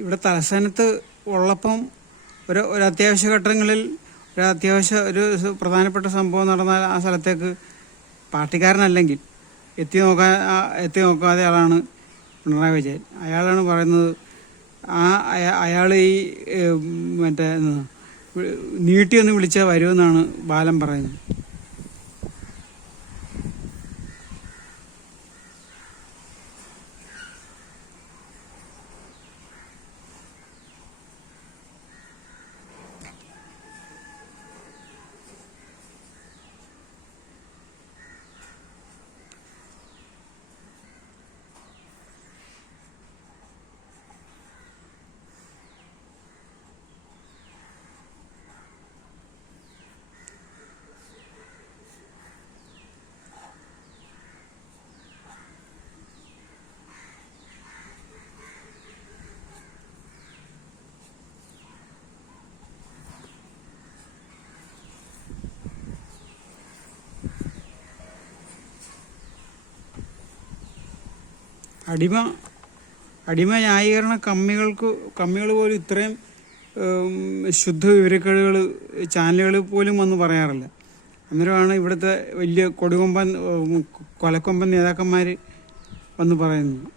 ഇവിടെ തലസ്ഥാനത്ത് ഉള്ളപ്പം ഒരു അത്യാവശ്യ ഘട്ടങ്ങളിൽ ഒരു പ്രധാനപ്പെട്ട സംഭവം നടന്നാൽ ആ സ്ഥലത്തേക്ക് പാർട്ടിക്കാരനല്ലെങ്കിൽ എത്തി നോക്കാതെ ആളാണ് പിണറായി വിജയൻ. അയാളാണ് പറയുന്നത്. അയാൾ ഈ മറ്റേ നീട്ടിയൊന്ന് വിളിച്ചാൽ വരുമെന്നാണ് ബാലൻ പറയുന്നത്. അടിമ ന്യായീകരണ കമ്മികൾ പോലും ഇത്രയും ശുദ്ധ വിവരക്കേടുകൾ ചാനലുകൾ പോലും വന്ന് പറയാറില്ല. അന്നേരമാണ് ഇവിടുത്തെ വലിയ കൊലക്കൊമ്പൻ നേതാക്കന്മാർ വന്ന് പറയുന്നത്.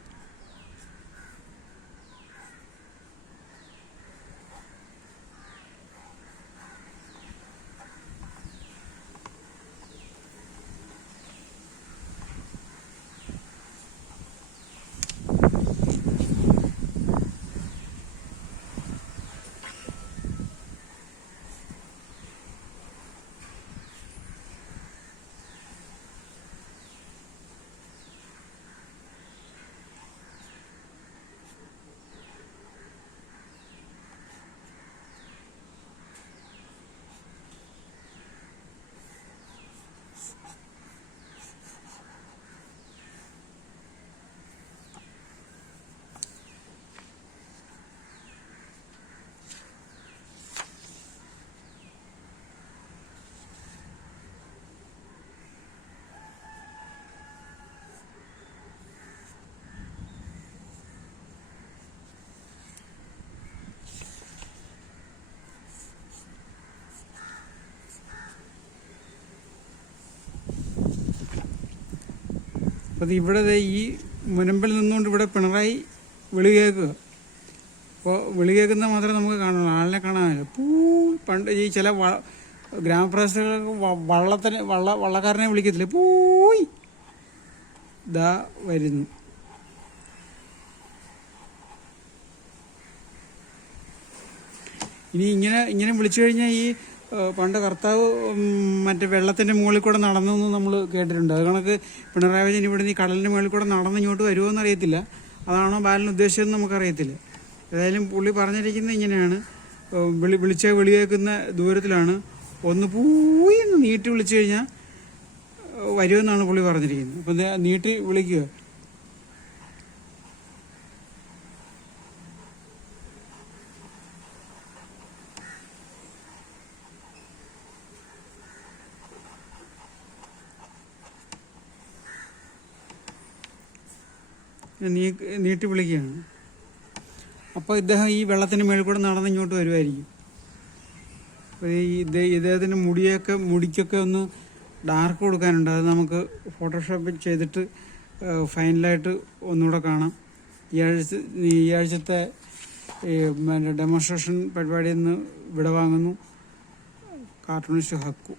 അപ്പോൾ ഇവിടെ ഈ മുനമ്പിൽ നിന്നുകൊണ്ട് ഇവിടെ പിണറായി വിളി കേൾക്കുക. അപ്പോൾ വിളി കേൾക്കുന്നത് മാത്രമേ നമുക്ക് കാണുള്ളൂ, ആളിനെ കാണാനില്ല. പണ്ട് ഈ ചില ഗ്രാമപ്രദേശങ്ങളിലൊക്കെ വള്ളക്കാരനെ വിളിക്കത്തില്ലേ, പോയി ഇതാ വരുന്നു. ഇനി ഇങ്ങനെ വിളിച്ചു കഴിഞ്ഞാൽ ഈ പണ്ട് കർത്താവ് മറ്റേ വെള്ളത്തിൻ്റെ മുകളിൽ കൂടെ നടന്നെന്ന് നമ്മൾ കേട്ടിട്ടുണ്ട്. അത് കണക്ക് പിണറായി വിജയൻ ഇവിടെ ഈ കടലിൻ്റെ മുകളിൽ കൂടെ നടന്ന് ഇങ്ങോട്ട് വരുമോ എന്നറിയത്തില്ല. അതാണോ ബാലൻ ഉദ്ദേശിച്ചതെന്ന് നമുക്കറിയത്തില്ല. ഏതായാലും പുള്ളി പറഞ്ഞിരിക്കുന്നത് ഇങ്ങനെയാണ്, വിളി കേൾക്കുന്ന ദൂരത്തിലാണ്. ഒന്ന് പോയി എന്ന് നീട്ടി വിളിച്ചു കഴിഞ്ഞാൽ വരുമെന്നാണ് പുള്ളി പറഞ്ഞിരിക്കുന്നത്. അപ്പം നീട്ടി വിളിക്കുക. നീട്ടി വിളിക്കുകയാണ്. അപ്പോൾ ഇദ്ദേഹം ഈ വെള്ളത്തിൻ്റെ മേളിൽ കൂടെ നടന്ന് ഇങ്ങോട്ട് വരുമായിരിക്കും. അപ്പോൾ ഇദ്ദേഹത്തിൻ്റെ മുടിക്കൊക്കെ ഒന്ന് ഡാർക്ക് കൊടുക്കാനുണ്ട്. അത് നമുക്ക് ഫോട്ടോഷോപ്പ് ചെയ്തിട്ട് ഫൈനലായിട്ട് ഒന്നുകൂടെ കാണാം. ഈ ആഴ്ചത്തെ ഡെമോൺസ്ട്രേഷൻ പരിപാടിയിൽ നിന്ന് വിടവാങ്ങുന്നു. കാർട്ടൂണിസ്റ്റ് ഹക്കു.